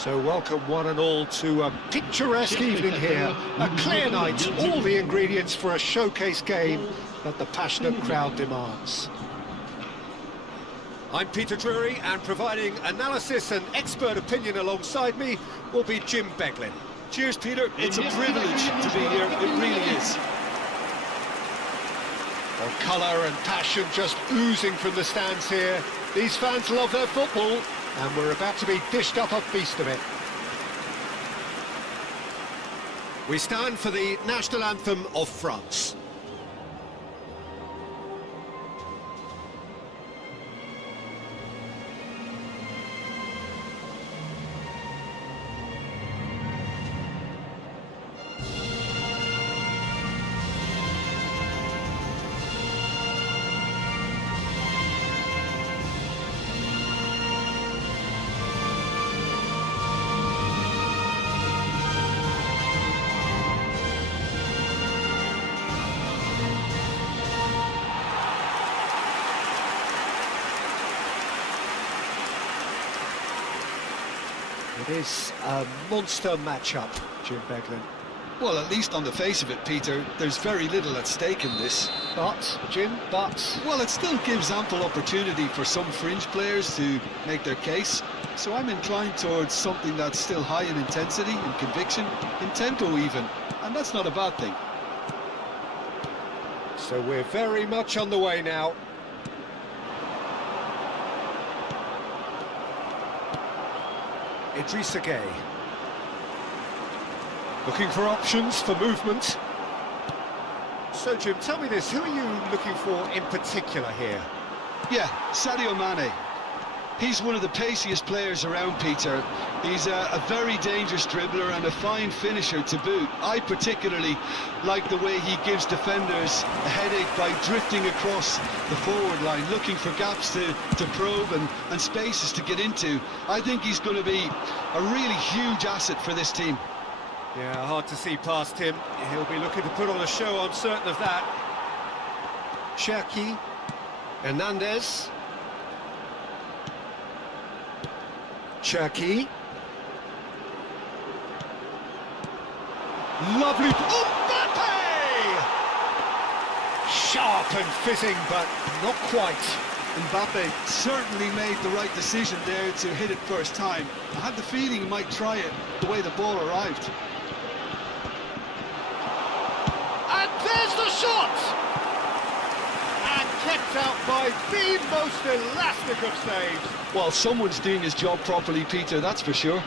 So welcome one and all to a picturesque evening here, a clear night, all the ingredients for a showcase game that the passionate crowd demands. I'm Peter Drury, and providing analysis and expert opinion alongside me will be Jim Beglin. Cheers, Peter. It's a privilege to be here, it really is. Well, colour and passion just oozing from the stands here. These fans love their football, and we're about to be dished up a feast of it. We stand for the national anthem of France. It is a monster matchup, Jim Beglin. Well, at least on the face of it, Peter, there's very little at stake in this. But, Jim, Well, it still gives ample opportunity for some fringe players to make their case. So I'm inclined towards something that's still high in intensity and conviction, in tempo even, and that's not a bad thing. So we're very much on the way now. Idrissa Gueye. Looking for options for movement. So, Jim, tell me this, who are you looking for in particular here? Yeah, Sadio Mane. He's one of the paciest players around, Peter. He's a very dangerous dribbler and a fine finisher to boot. I particularly like the way he gives defenders a headache by drifting across the forward line, looking for gaps to probe and spaces to get into. I think he's going to be a really huge asset for this team. Yeah, hard to see past him. He'll be looking to put on a show, I'm certain of that. Cherki, Hernandez. Cherki. Lovely. Mbappe! Sharp and fitting, but not quite. Mbappe certainly made the right decision there to hit it first time. I had the feeling he might try it the way the ball arrived. And there's the shot! And kept out by the most elastic of saves. Well, someone's doing his job properly, Peter, that's for sure.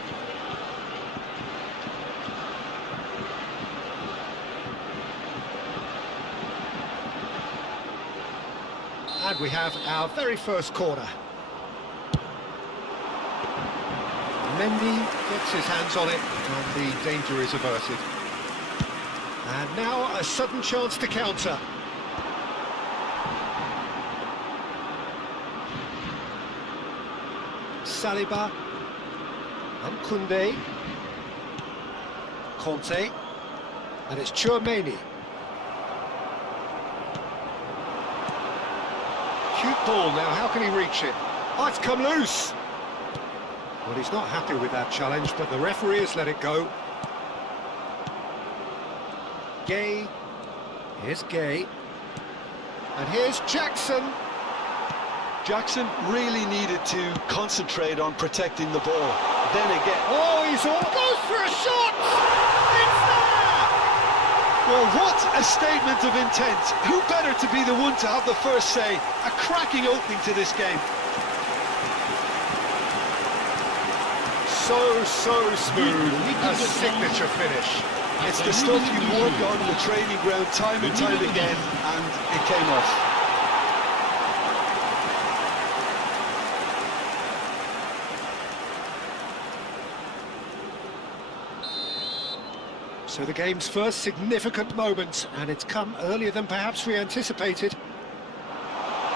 And we have our very first corner. Mendy gets his hands on it, and the danger is averted. And now a sudden chance to counter. Saliba, and Koundé, Conte, and it's Tchouaméni. Cute ball now, how can he reach it? Oh, it's come loose! Well, he's not happy with that challenge, but the referee has let it go. Gueye, here's Gueye, and here's Jackson. Jackson really needed to concentrate on protecting the ball. Then again... Oh, he's all... Goes for a shot! It's there! Well, what a statement of intent. Who better to be the one to have the first say? A cracking opening to this game. So smooth. A signature finish. It's the stuff you work on in the training ground time and time again, and it came off. So the game's first significant moment, and it's come earlier than perhaps we anticipated.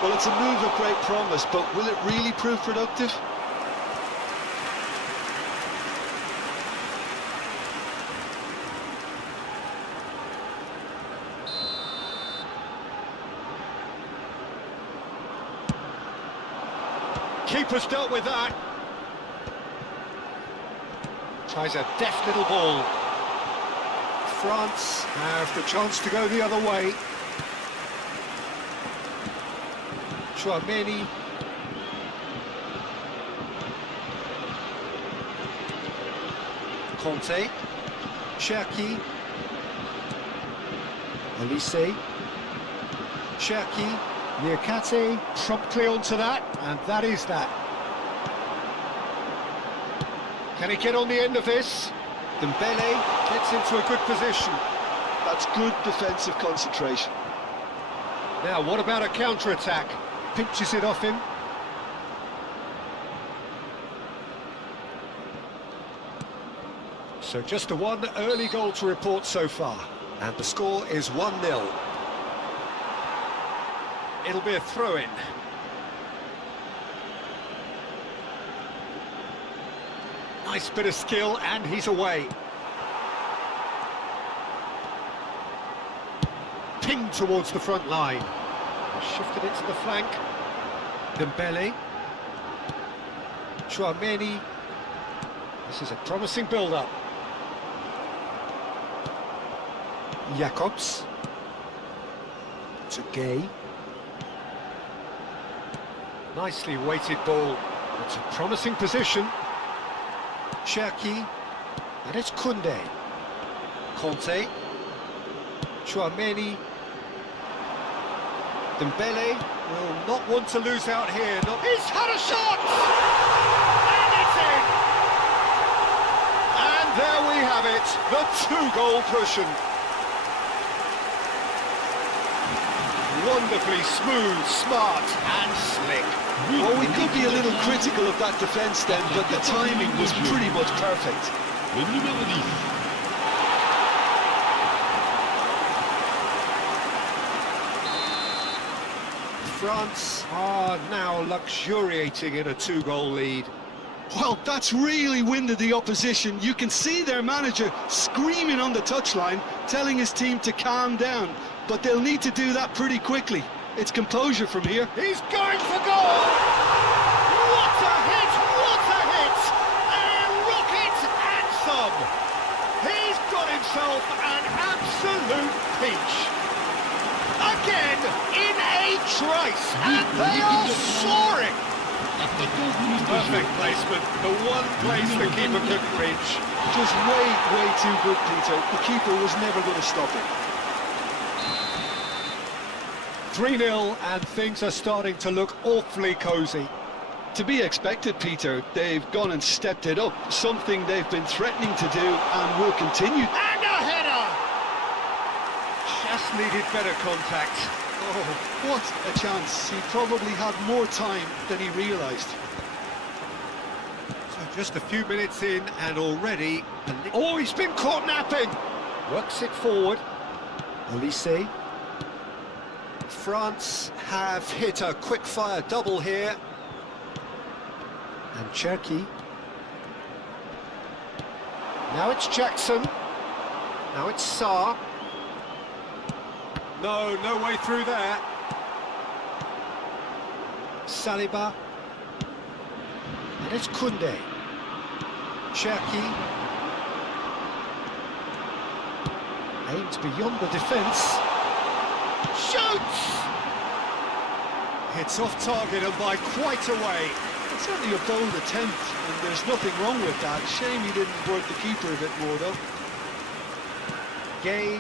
Well, it's a move of great promise, but will it really prove productive? Keeper's dealt with that. Tries a deft little ball. France have the chance to go the other way. Chouameni. Conte. Cherki. Olise. Cherki. Niakate promptly onto that, and that is that. Can he get on the end of this? Dembele gets into a good position. That's good defensive concentration. Now, what about a counter-attack? Pinches it off him. So just the one early goal to report so far. And the score is 1-0. It'll be a throw-in. Nice bit of skill, and he's away. Pinged towards the front line. Shifted it to the flank. Dembele. Chouameni. This is a promising build-up. Jacobs. To Gay. Nicely weighted ball. It's a promising position. Cherki, and it's Koundé. Conte. Chouameni. Dembele will not want to lose out here. He's had a shot! And it's in! And there we have it, the two-goal cushion. Wonderfully smooth, smart and slick. Well, we could be a little critical of that defence then, but the timing was pretty much perfect. France are now luxuriating in a two-goal lead. Well, that's really winded the opposition. You can see their manager screaming on the touchline, telling his team to calm down, but they'll need to do that pretty quickly. It's composure from here. He's going for goal! What a hit! What a hit! A rocket and some! He's got himself an absolute peach. Again, in a trice, and they are soaring! Perfect placement, the one place the keeper couldn't reach. Just way too good, Peter. The keeper was never going to stop it. 3-0, and things are starting to look awfully cosy. To be expected, Peter. They've gone and stepped it up, something they've been threatening to do and will continue. And a header! Just needed better contact. Oh, what a chance. He probably had more time than he realised. So just a few minutes in, and already... Oh, he's been caught napping! Works it forward. Olise. France have hit a quick-fire double here. And Cherki. Now it's Jackson. Now it's Sarr. No way through there. Saliba. And it's Koundé. Cherki. Aims beyond the defence. Shoots! Hits off target and by quite a way. It's certainly a bold attempt, and there's nothing wrong with that. Shame he didn't work the keeper a bit more, though. Gay.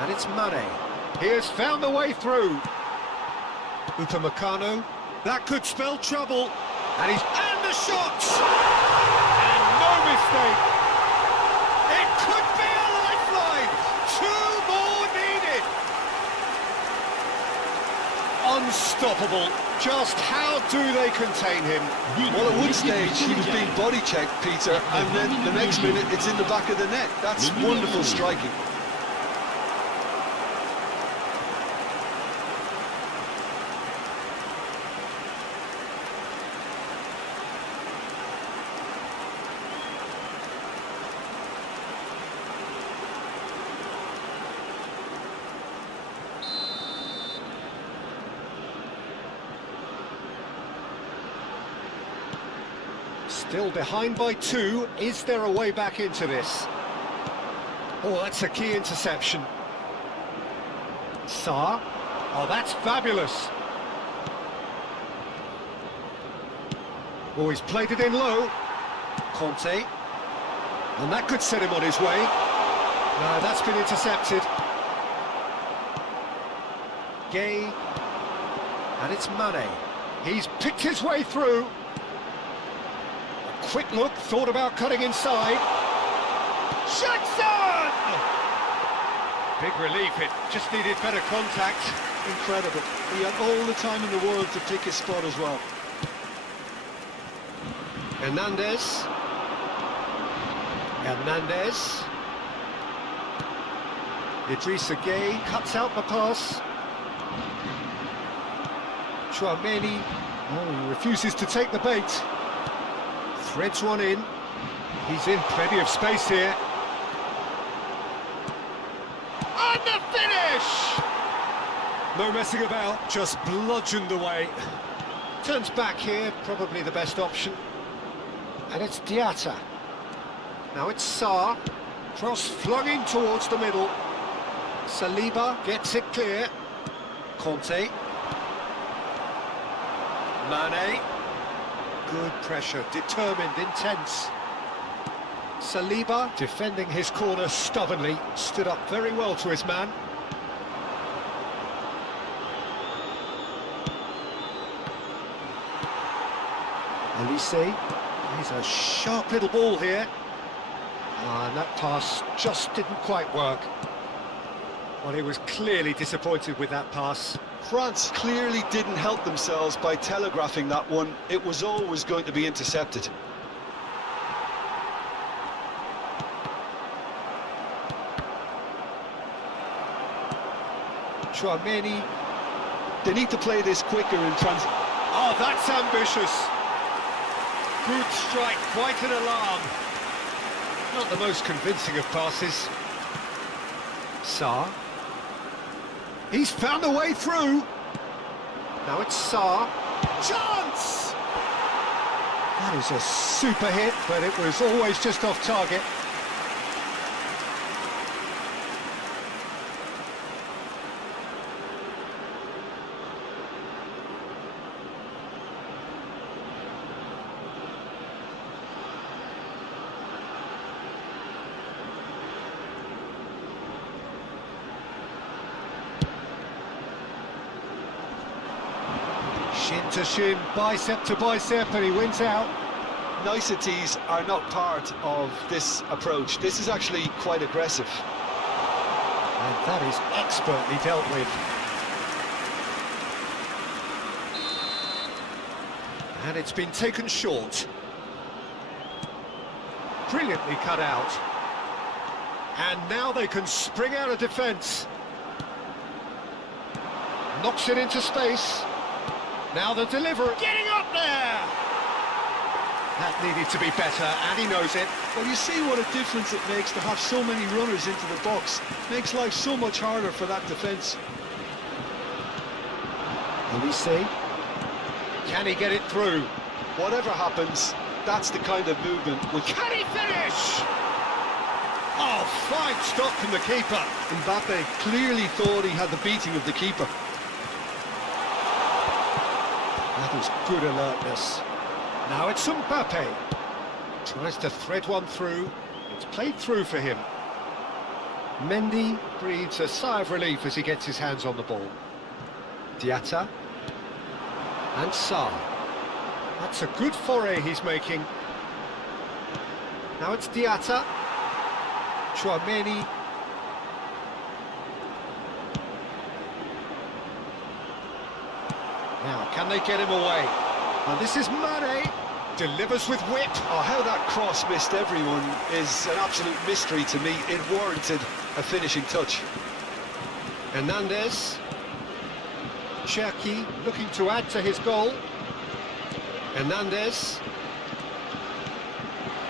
And it's Mane. He has found a way through. Upamecano. That could spell trouble. And the shots! And no mistake. It could be a lifeline. Two more needed. Unstoppable. Just how do they contain him? Well, at one stage he was being body checked, Peter, and then the next minute it's in the back of the net. That's wonderful striking. Still behind by 2. Is there a way back into this? Oh, that's a key interception. Sarr. Oh, that's fabulous. Oh, he's played it in low. Conte. And that could set him on his way. No, that's been intercepted. Gay. And it's Mane. He's picked his way through. A quick look, thought about cutting inside. Shots on! Big relief, it just needed better contact. Incredible. He had all the time in the world to pick his spot as well. Hernandez. Hernandez. Idrissa Gueye cuts out the pass. Chouameni. Oh, he refuses to take the bait. Threads one in. He's in plenty of space here. And the finish! No messing about, just bludgeoned away. Turns back here, probably the best option. And it's Diatta. Now it's Sarr. Cross flung in towards the middle. Saliba gets it clear. Conte. Mane. Good pressure, determined, intense. Saliba, defending his corner stubbornly, stood up very well to his man. Olise, he's a sharp little ball here. And that pass just didn't quite work. Well, he was clearly disappointed with that pass. France clearly didn't help themselves by telegraphing that one. It was always going to be intercepted. Chouameni. They need to play this quicker in transit. Oh, that's ambitious. Good strike, quite an alarm. Not the most convincing of passes. Sarr. He's found a way through. Now it's Sarr. Chance! That is a super hit, but it was always just off target. Shin to shin, bicep to bicep, and he wins out. Niceties are not part of this approach. This is actually quite aggressive. And that is expertly dealt with. And it's been taken short. Brilliantly cut out. And now they can spring out of defence. Knocks it into space. Now the delivery. Getting up there! That needed to be better, and he knows it. Well, you see what a difference it makes to have so many runners into the box. Makes life so much harder for that defence. Olise. Can he get it through? Whatever happens, that's the kind of movement which... Can he finish? Oh, fine stop from the keeper. Mbappe clearly thought he had the beating of the keeper. That was good alertness. Now it's Mbappe. Tries to thread one through. It's played through for him. Mendy breathes a sigh of relief as he gets his hands on the ball. Diatta. And Sarr. That's a good foray he's making. Now it's Diatta. Chouameni. Now, can they get him away? And this is Mane. Delivers with whip. Oh, how that cross missed everyone is an absolute mystery to me. It warranted a finishing touch. Hernandez. Cherki looking to add to his goal. Hernandez.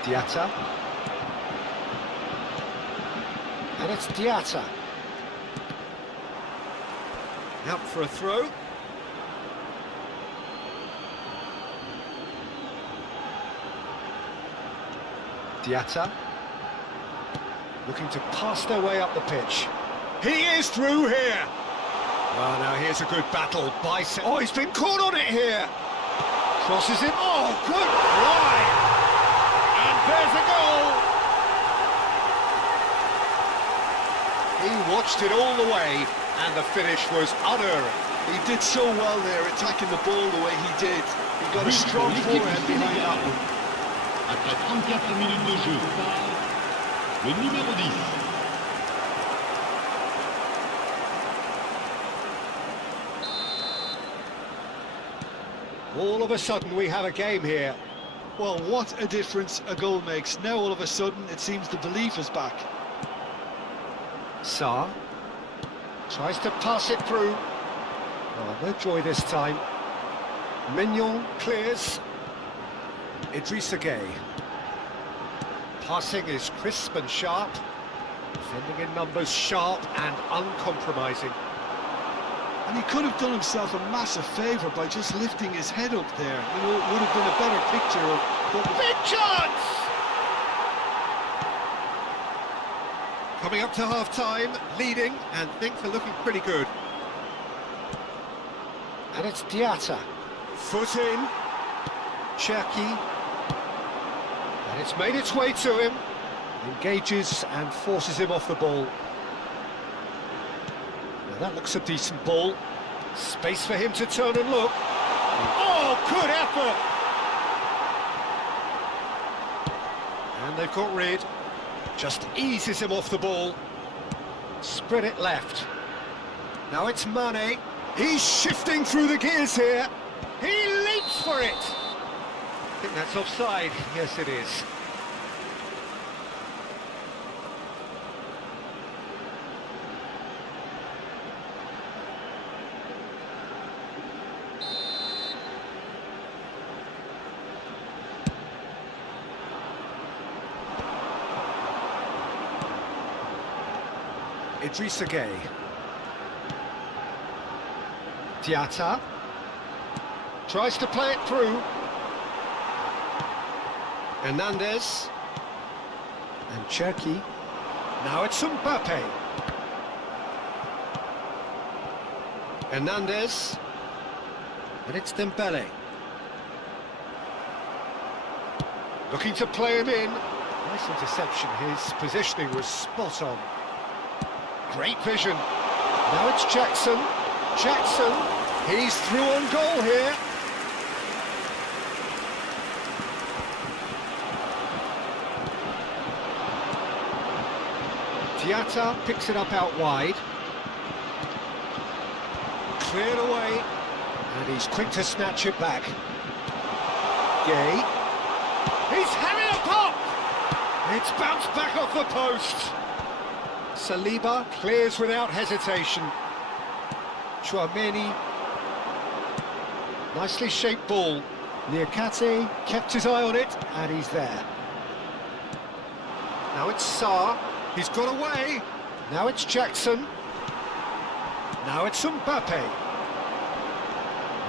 Diatta. And it's Diatta. Out for a throw. Diatta. Looking to pass their way up the pitch. He is through here! Well, now here's a good battle by Oh, he's been caught on it here! Crosses it. Oh, good line! And there's a goal! He watched it all the way, and the finish was unerring. He did so well there, attacking the ball the way he did. He got a strong forehead behind that one. Après 34 minutes de jeu, le numéro 10. All of a sudden we have a game here. Well, what a difference a goal makes. Now all of a sudden it seems the belief is back. Sarr tries to pass it through. Oh, no joy this time. Mignon clears. Idrissa Gueye. Passing is crisp and sharp. Defending in numbers sharp and uncompromising. And he could have done himself a massive favour by just lifting his head up there. You know, it would have been a better picture of what... Big chance! Coming up to half-time, leading, and things are looking pretty good. And it's Diatta. Foot in. Cherki. And it's made its way to him. Engages and forces him off the ball. Now that looks a decent ball. Space for him to turn and look. Oh, good effort! And they've got rid. Just eases him off the ball. Spread it left. Now it's Mane. He's shifting through the gears here. He leaps for it. I think that's offside. Yes, it is. Idrissa Gueye. Diatta tries to play it through. Hernandez and Cherki. Now it's Mbappe. Hernandez and it's Dembele. Looking to play him in. Nice interception. His positioning was spot on. Great vision. Now it's Jackson. Jackson, he's through on goal here. Diatta picks it up out wide. Cleared away. And he's quick to snatch it back. Gueye. He's having a pop! It's bounced back off the post. Saliba clears without hesitation. Chouameni. Nicely shaped ball. Niakate kept his eye on it, and he's there. Now it's Sarr. He's got away. Now it's Jackson. Now it's Mbappe.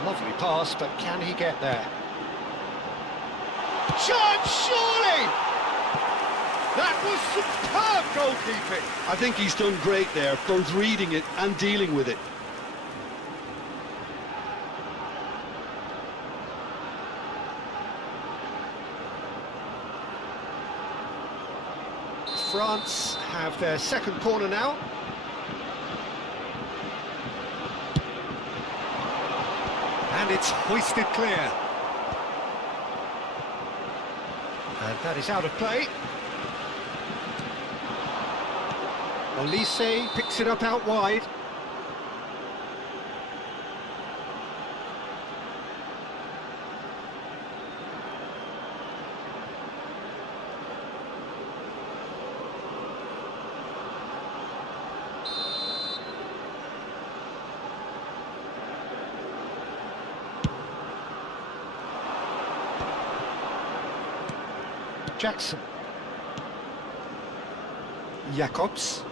Lovely pass, but can he get there? Chance, surely! That was superb goalkeeping. I think he's done great there, both reading it and dealing with it. France have their second corner now. And it's hoisted clear. And that is out of play. Olise picks it up out wide. Jackson. Jacobs.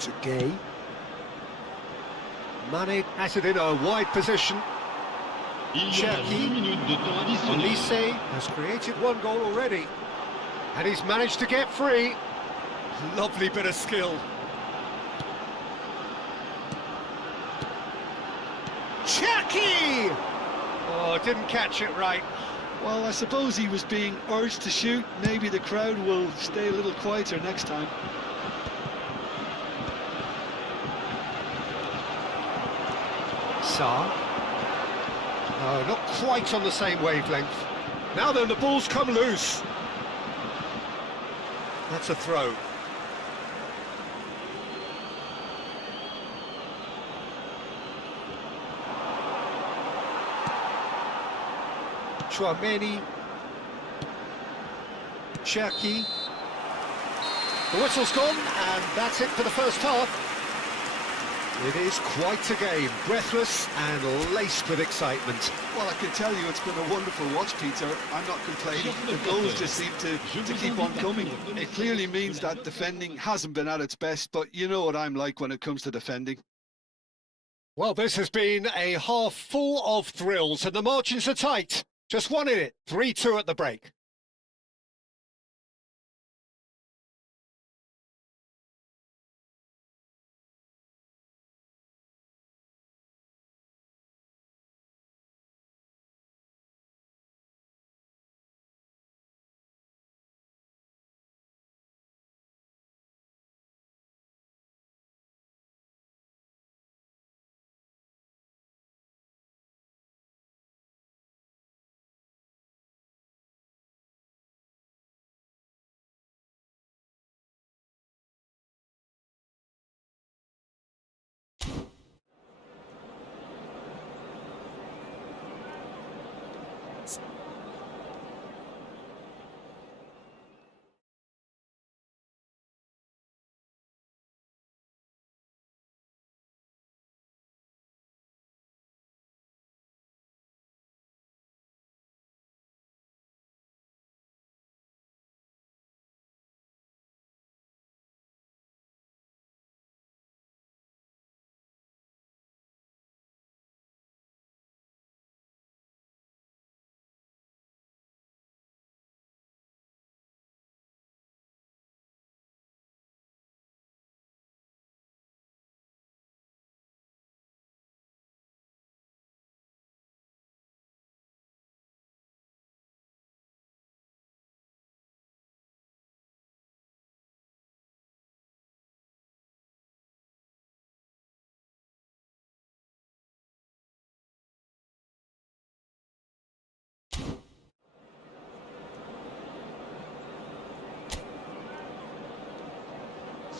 To Gueye. Mane has it in a wide position. Il y a 10 minutes de temps additionnel. Olise has created one goal already. And he's managed to get free. Lovely bit of skill. Chucky! Oh, didn't catch it right. Well, I suppose he was being urged to shoot. Maybe the crowd will stay a little quieter next time. Sarr. No, not quite on the same wavelength. Now then, the ball's come loose. That's a throw. Chouameni. Cherki. The whistle's gone, and that's it for the first half. It is quite a game, breathless and laced with excitement. Well, I can tell you it's been a wonderful watch, Peter. I'm not complaining. The goals just seem to keep on coming. It clearly means that defending hasn't been at its best, but you know what I'm like when it comes to defending. Well, this has been a half full of thrills, and the margins are tight. Just one in it, 3-2 at the break.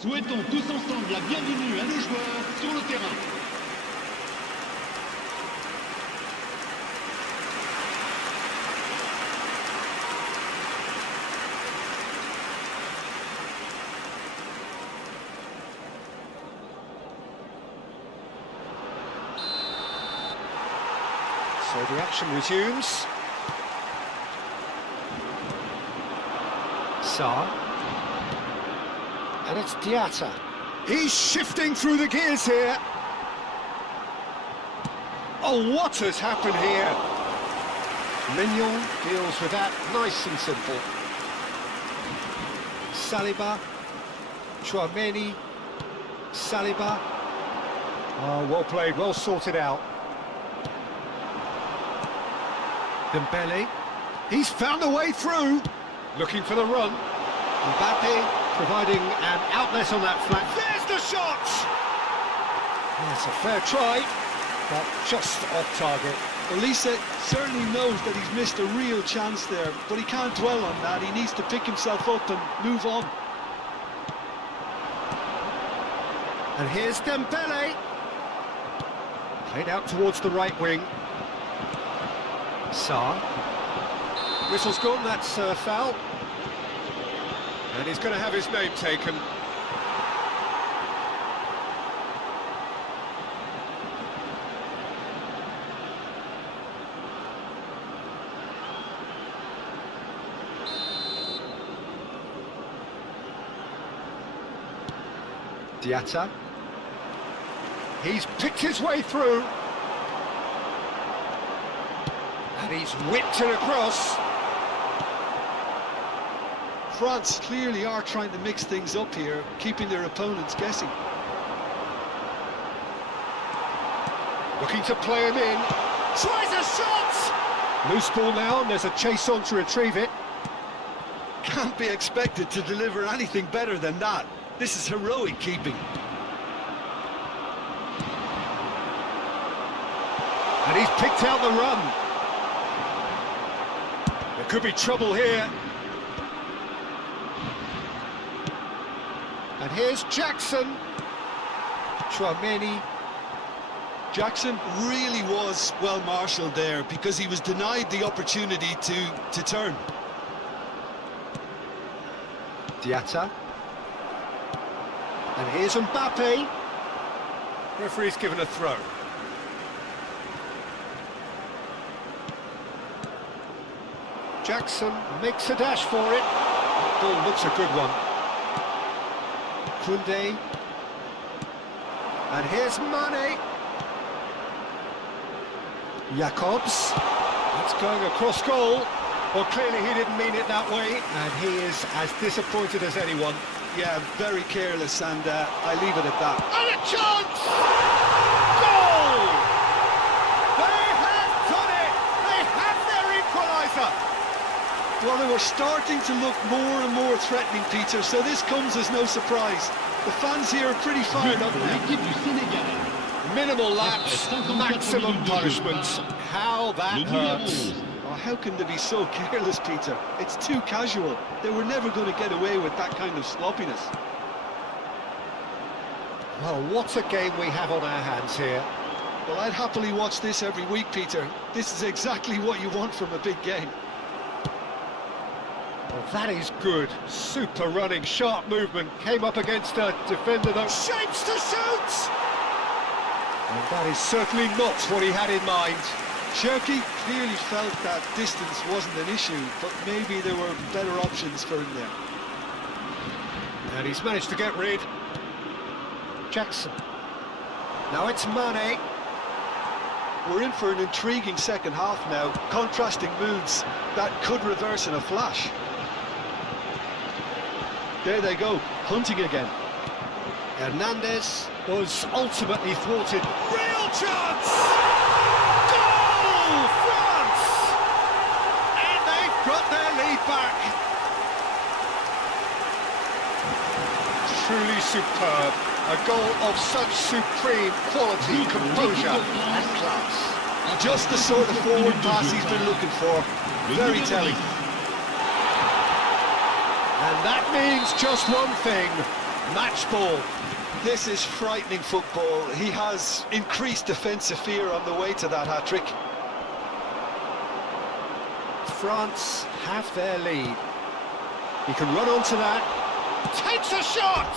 Souhaitons tous ensemble la bienvenue à nos joueurs sur le terrain. So the action resumes. Sarr. And it's Diatta. He's shifting through the gears here. Oh, what has happened here? Mignon deals with that nice and simple. Saliba. Chouameni. Saliba. Oh, well played, well sorted out. Dembele. He's found a way through. Looking for the run. Mbappe providing an outlet on that flank. There's the shot! That's a fair try, but just off target. Elise certainly knows that he's missed a real chance there, but he can't dwell on that. He needs to pick himself up and move on. And here's Dembele. Played out towards the right wing. Sarr. Whistle's gone, that's a foul. And he's going to have his name taken. Diatta. He's picked his way through. And he's whipped it across. France clearly are trying to mix things up here, keeping their opponents guessing. Looking to play him in. Tries a shot! Loose ball now, and there's a chase on to retrieve it. Can't be expected to deliver anything better than that. This is heroic keeping. And he's picked out the run. There could be trouble here. And here's Jackson. Chouameni. Jackson really was well marshalled there because he was denied the opportunity to turn. Diatta. And here's Mbappe. Referee's given a throw. Jackson makes a dash for it. That ball looks a good one. Koundé. And here's Mane. Jacobs. That's going across goal. Well, clearly he didn't mean it that way, and he is as disappointed as anyone. Yeah, very careless, and I leave it at that. And a chance! Goal! They have done it! They have their equaliser! Well, they were starting to look more and more threatening, Peter, so this comes as no surprise. The fans here are pretty fired up now. L'équipe du Sénégal. Minimal lapse, maximum punishment. How that hurts. Oh, how can they be so careless, Peter? It's too casual. They were never going to get away with that kind of sloppiness. Well, what a game we have on our hands here. Well, I'd happily watch this every week, Peter. This is exactly what you want from a big game. Well, that is good. Super running, sharp movement. Came up against a defender that shapes to shoot! And that is certainly not what he had in mind. Cherki clearly felt that distance wasn't an issue, but maybe there were better options for him there. And he's managed to get rid. Jackson. Now it's Mane. We're in for an intriguing second half now. Contrasting moods that could reverse in a flash. There they go, hunting again. Hernandez was ultimately thwarted. Real chance! Goal! France! And they've got their lead back. Truly superb. A goal of such supreme quality, composure and class. Just the sort of forward pass he's been looking for. Very telling. And that means just one thing. Match ball. This is frightening football. He has increased defensive fear on the way to that hat-trick. France have their lead. He can run onto that. Takes a shot!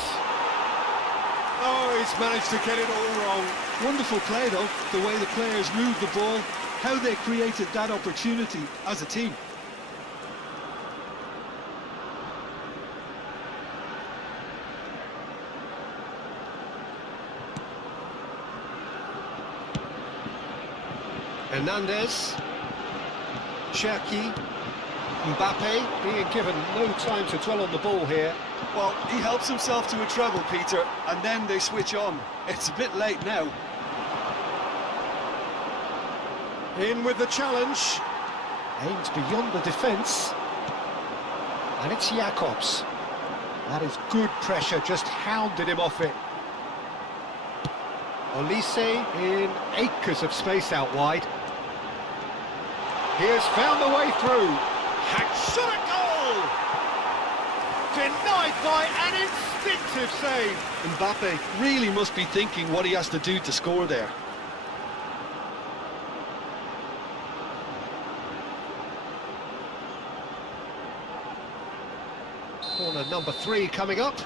Oh, he's managed to get it all wrong. Wonderful play, though, the way the players moved the ball, how they created that opportunity as a team. Hernandez. Cherki. Mbappe being given no time to dwell on the ball here. Well, he helps himself to a treble, Peter, and then they switch on. It's a bit late now. In with the challenge. Aims beyond the defence. And it's Jacobs. That is good pressure, just hounded him off it. Olise in acres of space out wide. He has found the way through. Shot a goal! Denied by an instinctive save. Mbappe really must be thinking what he has to do to score there. Corner number 3 coming up.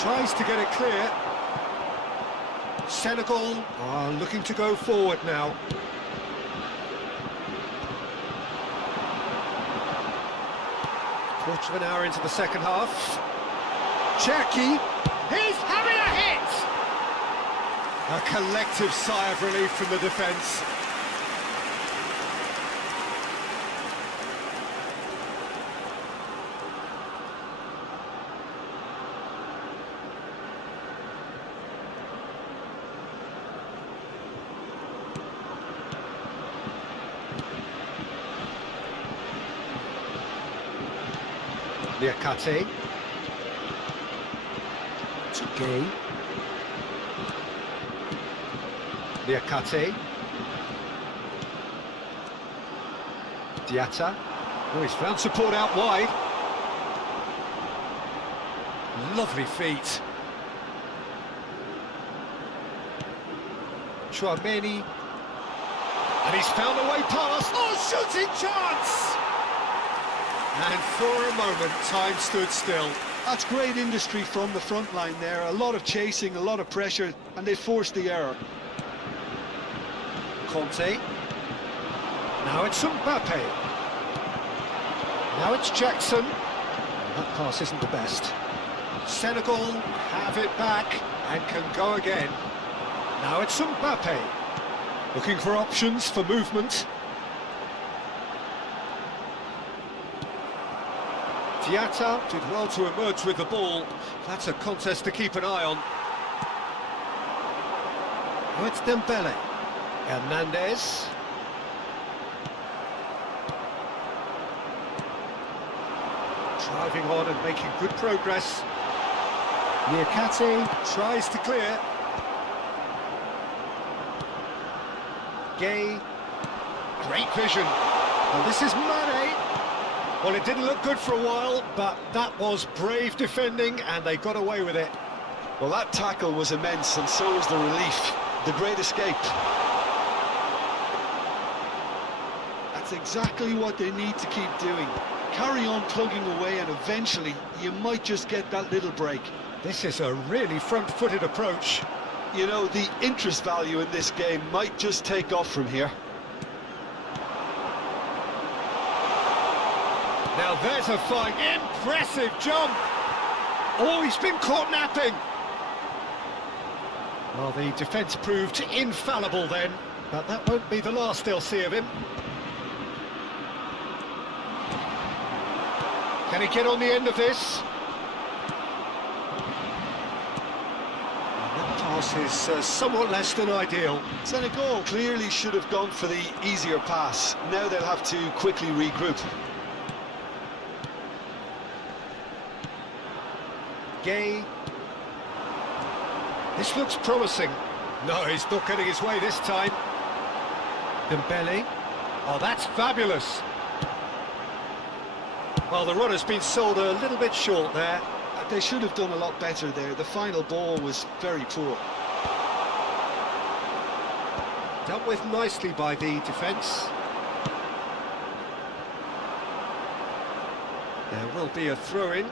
Tries to get it clear. Senegal are looking to go forward now. Quarter of an hour into the second half. Cherki. He's having a hit! A collective sigh of relief from the defence. Niakate. To Gay. Niakate. Diatta. Oh, he's found support out wide. Lovely feet. Chouameni. And he's found a way past. Oh, shooting chance! And for a moment, time stood still. That's great industry from the front line there. A lot of chasing, a lot of pressure, and they forced the error. Conte. Now it's Mbappe. Now it's Jackson. That pass isn't the best. Senegal have it back and can go again. Now it's Mbappe. Looking for options for movement. Diatta did well to emerge with the ball. That's a contest to keep an eye on. Now it's Dembele. Hernandez. Driving on and making good progress. Niakate tries to clear. Gay. Great vision. And this is Mane. Well, it didn't look good for a while, but that was brave defending, and they got away with it. Well, that tackle was immense, and so was the relief. The great escape. That's exactly what they need to keep doing. Carry on plugging away, and eventually you might just get that little break. This is a really front-footed approach. You know, the interest value in this game might just take off from here. Now there's a fine, impressive jump. Oh, he's been caught napping. Well, the defence proved infallible then, but that won't be the last they'll see of him. Can he get on the end of this? And that pass is somewhat less than ideal. Senegal clearly should have gone for the easier pass. Now they'll have to quickly regroup. Gay. This looks promising. No, he's not getting his way this time. Dembele. Oh, that's fabulous. Well, the runner's been sold a little bit short there. They should have done a lot better there. The final ball was very poor. Dealt with nicely by the defence. There will be a throw-in.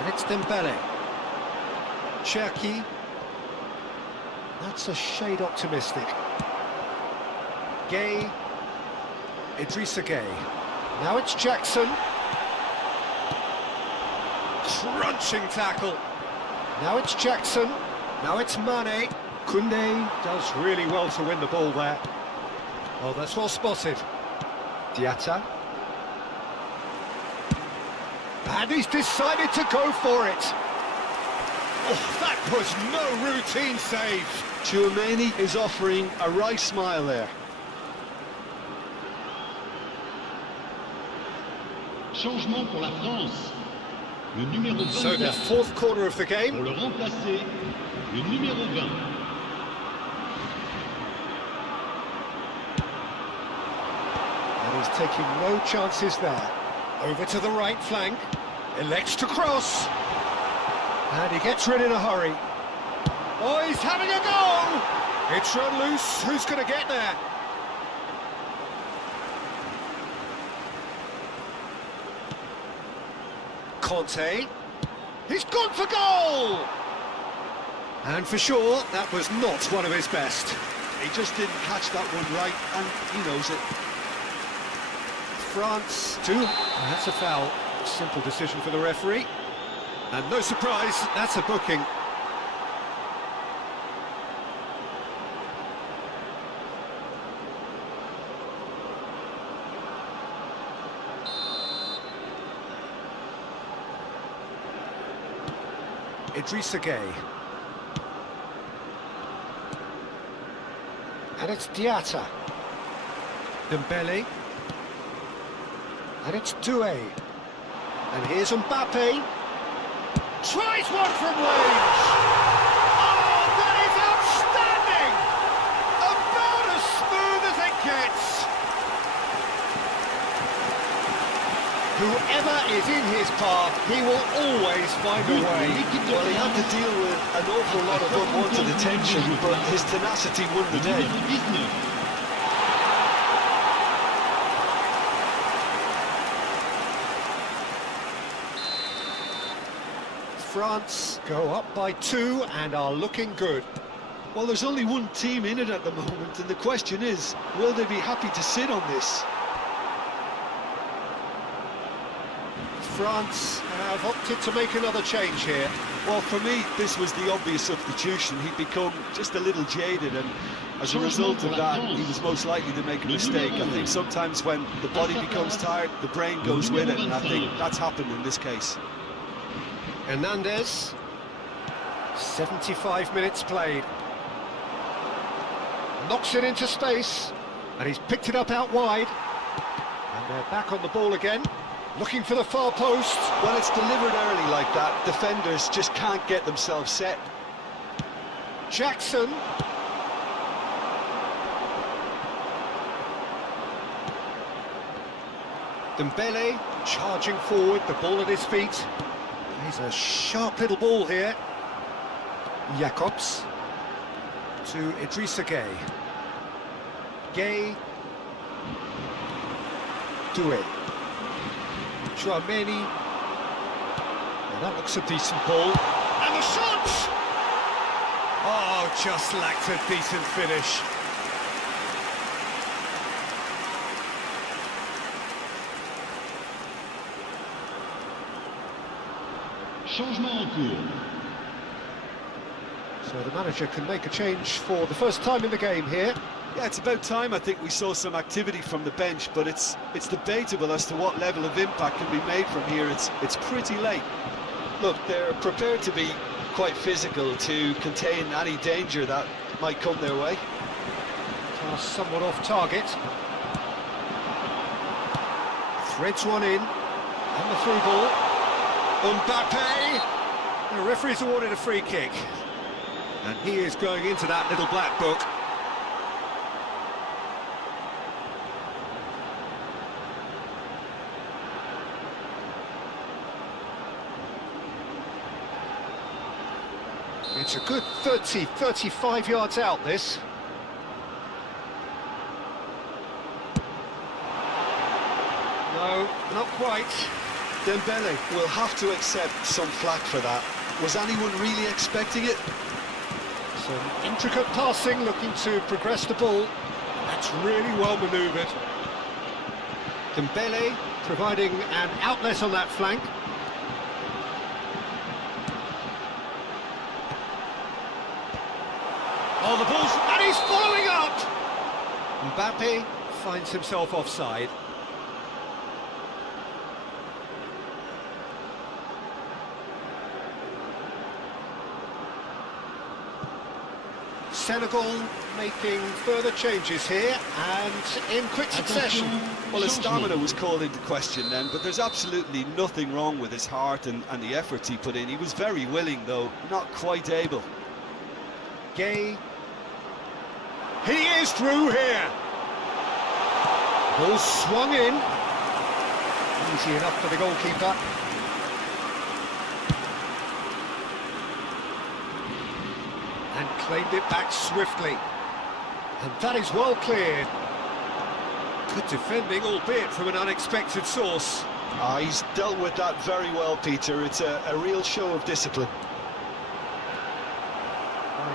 And it's Dembele. Cherki. That's a shade optimistic. Gay. Idrissa Gay. Now it's Jackson. Crunching tackle. Now it's Jackson. Now it's Mane. Koundé does really well to win the ball there. Oh, that's well spotted. Diatta. And he's decided to go for it. Oh, that was no routine save. Chouameni is offering a wry smile there. Changement pour la France. Le numéro 24. So the fourth quarter of the game. Pour le remplacer, le numéro 20. And he's taking no chances there. Over to the right flank. Elects to cross. And he gets rid in a hurry. Oh, he's having a go! It's run loose. Who's going to get there? Conte. He's gone for goal! And for sure, that was not one of his best. He just didn't catch that one right, and he knows it. France 2. That's a foul. Simple decision for the referee. And no surprise, that's a booking. Idrissa Gay. And it's Diatta. Dembele. And it's Doué. And here's Mbappe. Tries one from range. Oh, that is outstanding! About as smooth as it gets. Whoever is in his path, he will always find a way. Well, he had to deal with an awful lot of unwanted attention, but his tenacity won the day. France go up by 2 and are looking good. Well, there's only one team in it at the moment, and the question is, will they be happy to sit on this? France have opted to make another change here. Well, for me, this was the obvious substitution. He'd become just a little jaded, and as a result of that, he was most likely to make a mistake. I think sometimes when the body becomes tired, the brain goes with it, and I think that's happened in this case. Hernandez. 75 minutes played. Knocks it into space, and he's picked it up out wide. And they're back on the ball again, looking for the far post. When it's delivered early like that, defenders just can't get themselves set. Jackson. Dembele charging forward, the ball at his feet. He's a sharp little ball here. Jacobs to Idrissa Gueye. Gueye. Doué. Chouameni. Well, that looks a decent ball. And the shot! Oh, just lacked a decent finish. Changement en cours. So the manager can make a change for the first time in the game here. Yeah, it's about time. I think we saw some activity from the bench, but it's debatable as to what level of impact can be made from here. It's pretty late. Look, they're prepared to be quite physical to contain any danger that might come their way. Pass somewhat off target. Threads one in, and the through ball. Mbappe! The referee's awarded a free kick. And he is going into that little black book. It's a good 30, 35 yards out, this. No, not quite. Dembele will have to accept some flack for that. Was anyone really expecting it? Some intricate passing, looking to progress the ball. That's really well manoeuvred. Dembele providing an outlet on that flank. Oh, the ball's... and he's following up! Mbappe finds himself offside. Senegal making further changes here, and in quick succession. Well, his stamina was called into question then, but there's absolutely nothing wrong with his heart and the efforts he put in. He was very willing, though, not quite able. Gueye. He is through here. Ball swung in. Easy enough for the goalkeeper. And claimed it back swiftly. And that is well cleared. Good defending, albeit from an unexpected source. He's dealt with that very well, Peter. It's a real show of discipline.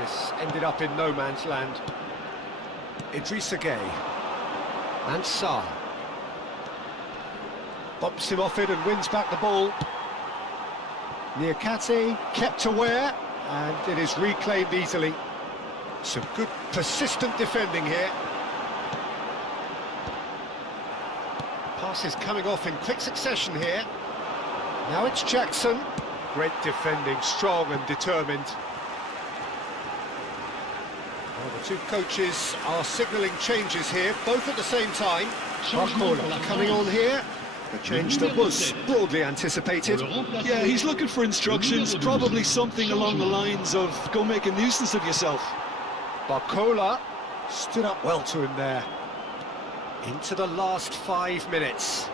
This ended up in no man's land. Idrissa Gueye. And Sarr. Bumps him off it and wins back the ball. Niakate kept aware, and it is reclaimed easily. Some good persistent defending here. Passes coming off in quick succession here. Now it's Jackson. Great defending, strong and determined. Well, the two coaches are signalling changes here, both at the same time. Barcola coming on here. A change that was broadly anticipated. Yeah, he's looking for instructions, probably something along the lines of go make a nuisance of yourself. Barcola stood up well to him there. Into the last 5 minutes.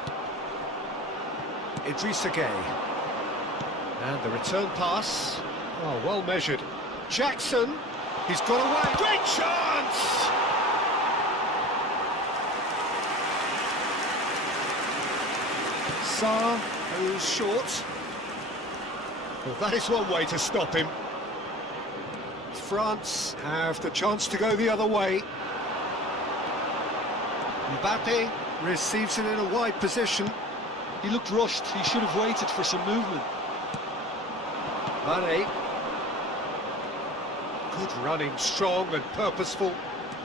Idrissa Gueye. And the return pass. Oh, well measured. Jackson. He's got away. Great chance! Sarr goes short. Well, that is one way to stop him. France have the chance to go the other way. Mbappe receives it in a wide position. He looked rushed, he should have waited for some movement. Mane. Good running, strong and purposeful.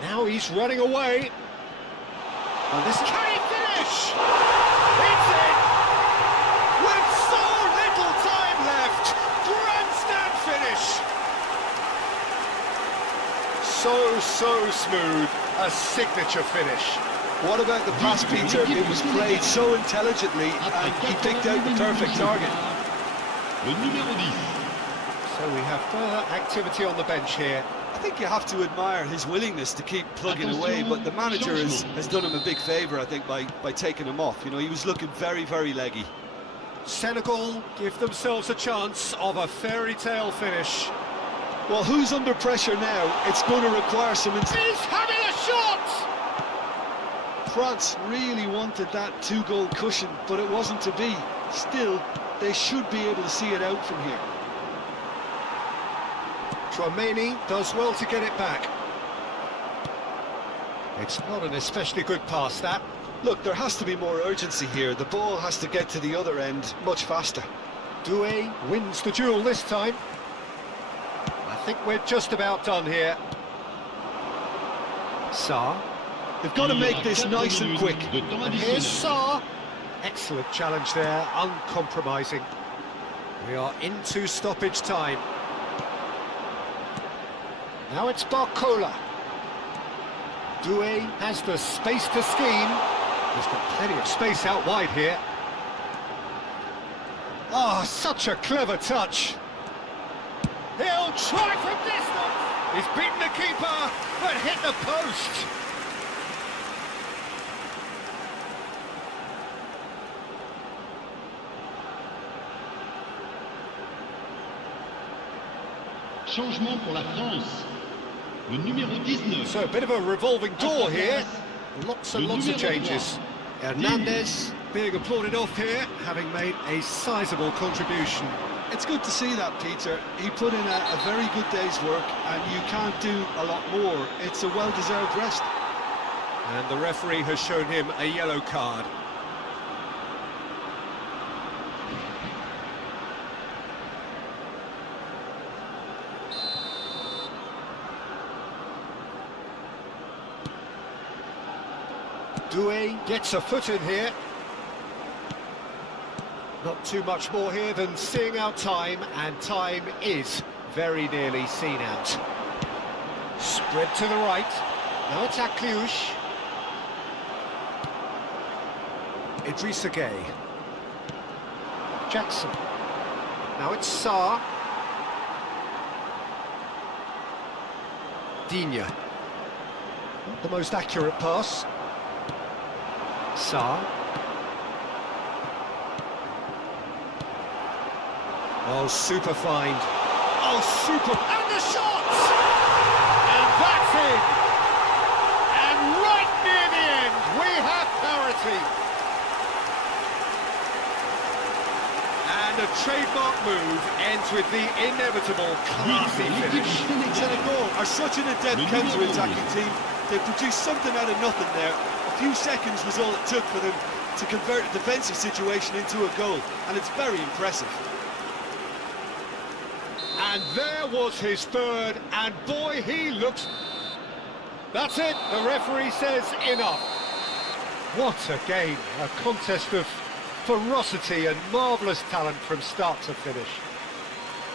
Now he's running away. And this can he finish? It's in! With so little time left. Grandstand finish. So smooth. A signature finish. What about the pass, Peter? It was played so intelligently and he picked out the perfect target. Le numéro 10. So we have further activity on the bench here. I think you have to admire his willingness to keep plugging away, but the manager has done him a big favour, I think, by taking him off. You know, he was looking very, very leggy. Senegal give themselves a chance of a fairy tale finish. Well, who's under pressure now? It's going to require some... He's having a shot! France really wanted that two-goal cushion, but it wasn't to be. Still, they should be able to see it out from here. Tchouaméni does well to get it back. It's not an especially good pass, that. Look, there has to be more urgency here. The ball has to get to the other end much faster. Doué wins the duel this time. I think we're just about done here. Sarr. They've got to make this nice and quick. And here's Sarr. Excellent challenge there, uncompromising. We are into stoppage time. Now it's Barcola. Doué has the space to scheme. He's got plenty of space out wide here. Oh, such a clever touch. He'll try from distance. He's beaten the keeper, but hit the post. Changement pour la France. Le numéro 19. So a bit of a revolving door here. Lots and lots of changes. Hernandez being applauded off here, having made a sizable contribution. It's good to see that, Peter. He put in a very good day's work, and you can't do a lot more. It's a well-deserved rest. And the referee has shown him a yellow card. Doué gets a foot in here. Not too much more here than seeing out time, and time is very nearly seen out. Spread to the right. Now it's Akliouche. Idrissa Gueye. Jackson. Now it's Sarr. Digne. Not the most accurate pass. Sarr. Oh, super find. Oh, super. And the shot! And that's it! And right near the end, we have parity. And a trademark move ends with the inevitable classy finish. Senegal are such an adept counter-attacking team. They produced something out of nothing there. A few seconds was all it took for them to convert a defensive situation into a goal, and it's very impressive. And there was his third, and boy, he looks... That's it, the referee says enough. What a game, a contest of ferocity and marvellous talent from start to finish.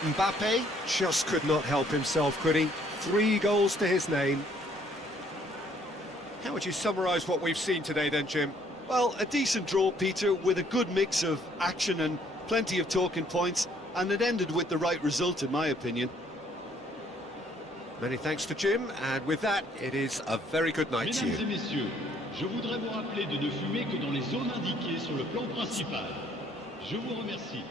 Mbappe just could not help himself, could he? 3 goals to his name. How would you summarise what we've seen today then, Jim? Well, a decent draw, Peter, with a good mix of action and plenty of talking points, and it ended with the right result, in my opinion. Many thanks to Jim, and with that, it is a very good night to Mesdames et you. messieurs, je voudrais vous rappeler de ne fumer que dans les zones indiquées sur le plan principal. Je vous remercie.